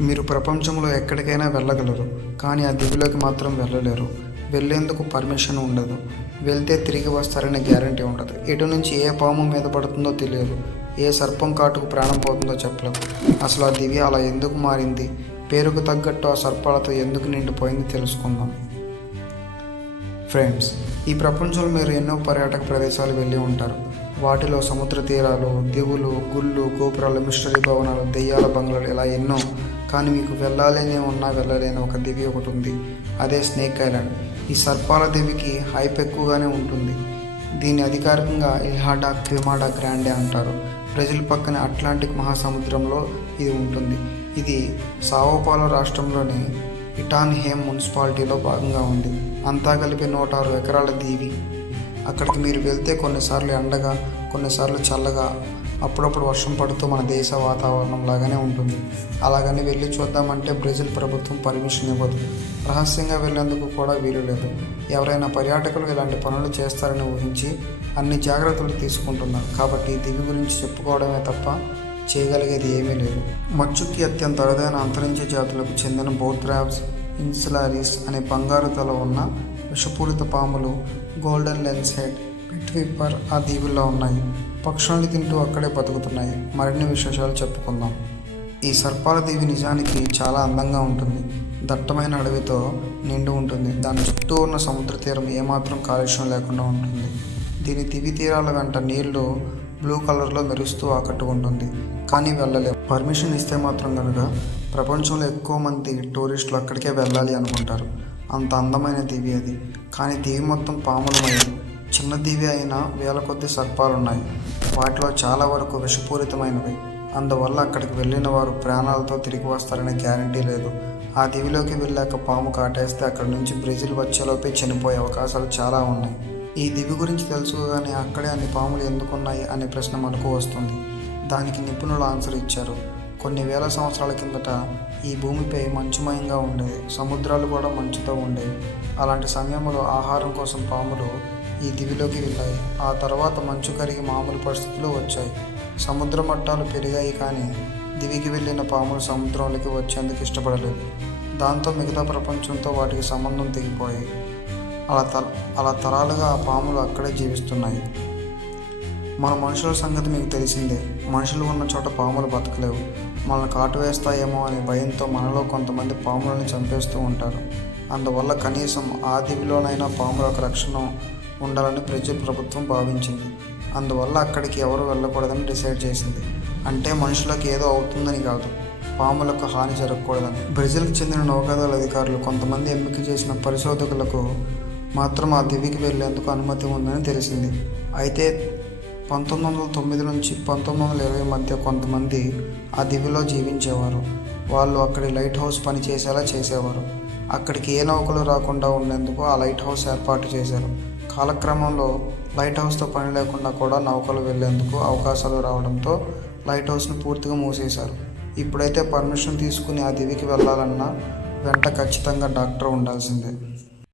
మీరు ప్రపంచంలో ఎక్కడికైనా వెళ్ళగలరు కానీ ఆ దివిలోకి మాత్రం వెళ్ళలేరు. వెళ్ళేందుకు పర్మిషన్ ఉండదు. వెళ్తే తిరిగి వస్తారనే గ్యారంటీ ఉండదు. ఎటు నుంచి ఏ పాము మీద పడుతుందో తెలియదు. ఏ సర్పం కాటుకు ప్రాణం పోతుందో చెప్పలేం. అసలు ఆ దివి అలా ఎందుకు మారింది? పేరుకు తగ్గట్టు ఆ సర్పాలతో ఎందుకు నిండిపోయింది తెలుసుకుందాం. ఫ్రెండ్స్ ఈ ప్రపంచంలో మీరు ఎన్నో పర్యాటక ప్రదేశాలు వెళ్ళి ఉంటారు. వాటిలో సముద్ర తీరాలు దివులు గుళ్ళు గోపురాలు మిస్టరీ భవనాలు దెయ్యాల బంగ్లాలు ఇలా ఎన్నో కానీ మీకు వెళ్ళాలని ఉన్నా వెళ్ళలేని ఒక దివి ఒకటి ఉంది. అదే స్నేక్ ఐలాండ్. ఈ సర్పాల దివికి హైప్ ఎక్కువగానే ఉంటుంది. దీన్ని అధికారికంగా ఇల్హాడా క్రిమాడా గ్రాండే అంటారు. ప్రజల పక్కన అట్లాంటిక్ మహాసముద్రంలో ఇది ఉంటుంది. ఇది సావోపాలో రాష్ట్రంలోని ఇటాన్ హేమ్ మున్సిపాలిటీలో భాగంగా ఉంది. అంతా కలిపి నూట ఆరు ఎకరాల దీవి. అక్కడికి మీరు వెళ్తే కొన్నిసార్లు ఎండగా కొన్నిసార్లు చల్లగా అప్పుడప్పుడు వర్షం పడుతూ మన దేశ వాతావరణం లాగానే ఉంటుంది. అలాగని వెళ్ళి చూద్దామంటే బ్రెజిల్ ప్రభుత్వం పర్మిషన్ ఇవ్వదు. రహస్యంగా వెళ్ళేందుకు కూడా వీలు లేదు. ఎవరైనా పర్యాటకులు ఇలాంటి పనులు చేస్తారని ఊహించి అన్ని జాగ్రత్తలు తీసుకుంటున్నారు. కాబట్టి దివి గురించి చెప్పుకోవడమే తప్ప చేయగలిగేది ఏమీ లేదు. మచ్చుకి అత్యంత అరుదైన అంతరించే జాతులకు చెందిన బోత్రాబ్స్ ఇన్సులారిస్ అనే బంగారు తల ఉన్న విషపూరిత పాములు golden lance head pit viper ఆ దీవుల్లో ఉన్నాయి. పక్షుల్ని తింటూ అక్కడే బతుకుతున్నాయి. మరిన్ని విశేషాలు చెప్పుకుందాం. ఈ సర్పాల దీవి నిజానికి చాలా అందంగా ఉంటుంది. దట్టమైన అడవితో నిండి ఉంటుంది. దాని చుట్టూ ఉన్న సముద్ర తీరం ఏమాత్రం కాలుష్యం లేకుండా ఉంటుంది. దీని దివి తీరాల వెంట నీళ్ళు బ్లూ కలర్లో మెరుస్తూ ఆకట్టుకుంటుంది. కానీ వెళ్ళలేము పర్మిషన్ ఇస్తే మాత్రం కనుక ప్రపంచంలో ఎక్కువ మంది టూరిస్టులు అక్కడికే వెళ్ళాలి అనుకుంటారు. అంత అందమైన దీవి అది. కానీ దివి మొత్తం పాములమైంది చిన్న దీవి అయినా వేల కొద్ది సర్పాలున్నాయి. వాటిలో చాలా వరకు విషపూరితమైనవి. అందువల్ల అక్కడికి వెళ్ళిన వారు ప్రాణాలతో తిరిగి వస్తారనే గ్యారంటీ లేదు. ఆ దివిలోకి వెళ్ళాక పాము కాటేస్తే అక్కడి నుంచి బ్రెజిల్ వచ్చేలోపే చనిపోయే అవకాశాలు చాలా ఉన్నాయి. ఈ దివి గురించి తెలుసుకోగానే అక్కడే అన్ని పాములు ఎందుకున్నాయి అనే ప్రశ్న మనకు వస్తుంది. దానికి నిపుణులు ఆన్సర్ ఇచ్చారు. కొన్ని వేల సంవత్సరాల కిందట ఈ భూమిపై మంచుమయంగా ఉండేది సముద్రాలు కూడా మంచుతో ఉండేవి అలాంటి సమయంలో ఆహారం కోసం పాములు ఈ దివిలోకి వెళ్ళాయి. ఆ తర్వాత మంచు కరిగి మామూలు పరిస్థితులు వచ్చాయి. సముద్ర మట్టాలు పెరిగాయి కానీ దివికి వెళ్ళిన పాములు సముద్రంలోకి వచ్చేందుకు ఇష్టపడలేదు. దాంతో మిగతా ప్రపంచంతో వాటికి సంబంధం తెగిపోయాయి. అలా తర అలా తరాలుగా ఆ పాములు అక్కడే జీవిస్తున్నాయి. మన మనుషుల సంగతి మీకు తెలిసిందే. మనుషులు ఉన్న చోట పాములు బతకలేవు. మనల్ని కాటు వేస్తాయేమో అనే భయంతో మనలో కొంతమంది పాములను చంపేస్తూ ఉంటారు. అందువల్ల కనీసం ఆ దివిలోనైనా పాములకు రక్షణ ఉండాలని బ్రెజిల్ ప్రభుత్వం భావించింది. అందువల్ల అక్కడికి ఎవరు వెళ్ళకూడదని డిసైడ్ చేసింది. అంటే మనుషులకు ఏదో అవుతుందని కాదు. పాములకు హాని జరగకూడదని. బ్రెజిల్కి చెందిన నౌకాదళ అధికారులు కొంతమంది ఎంపిక చేసిన పరిశోధకులకు మాత్రం ఆ దివికి వెళ్ళేందుకు అనుమతి ఉందని తెలిసింది. అయితే పంతొమ్మిది వందల తొమ్మిది నుంచి పంతొమ్మిది వందల ఇరవై మధ్య కొంతమంది ఆ దివిలో జీవించేవారు. వాళ్ళు అక్కడి లైట్ హౌస్ పని చేసేలా చేసేవారు. అక్కడికి ఏ నౌకలు రాకుండా ఉండేందుకు ఆ లైట్ హౌస్ ఏర్పాటు చేశారు. కాలక్రమంలో లైట్ హౌస్తో పని లేకుండా కూడా నౌకలు వెళ్ళేందుకు అవకాశాలు రావడంతో లైట్ హౌస్ను పూర్తిగా మూసేశారు. ఇప్పుడైతే పర్మిషన్ తీసుకుని ఆ దివికి వెళ్ళాలన్నా వెంట ఖచ్చితంగా డాక్టర్ ఉండాల్సిందే.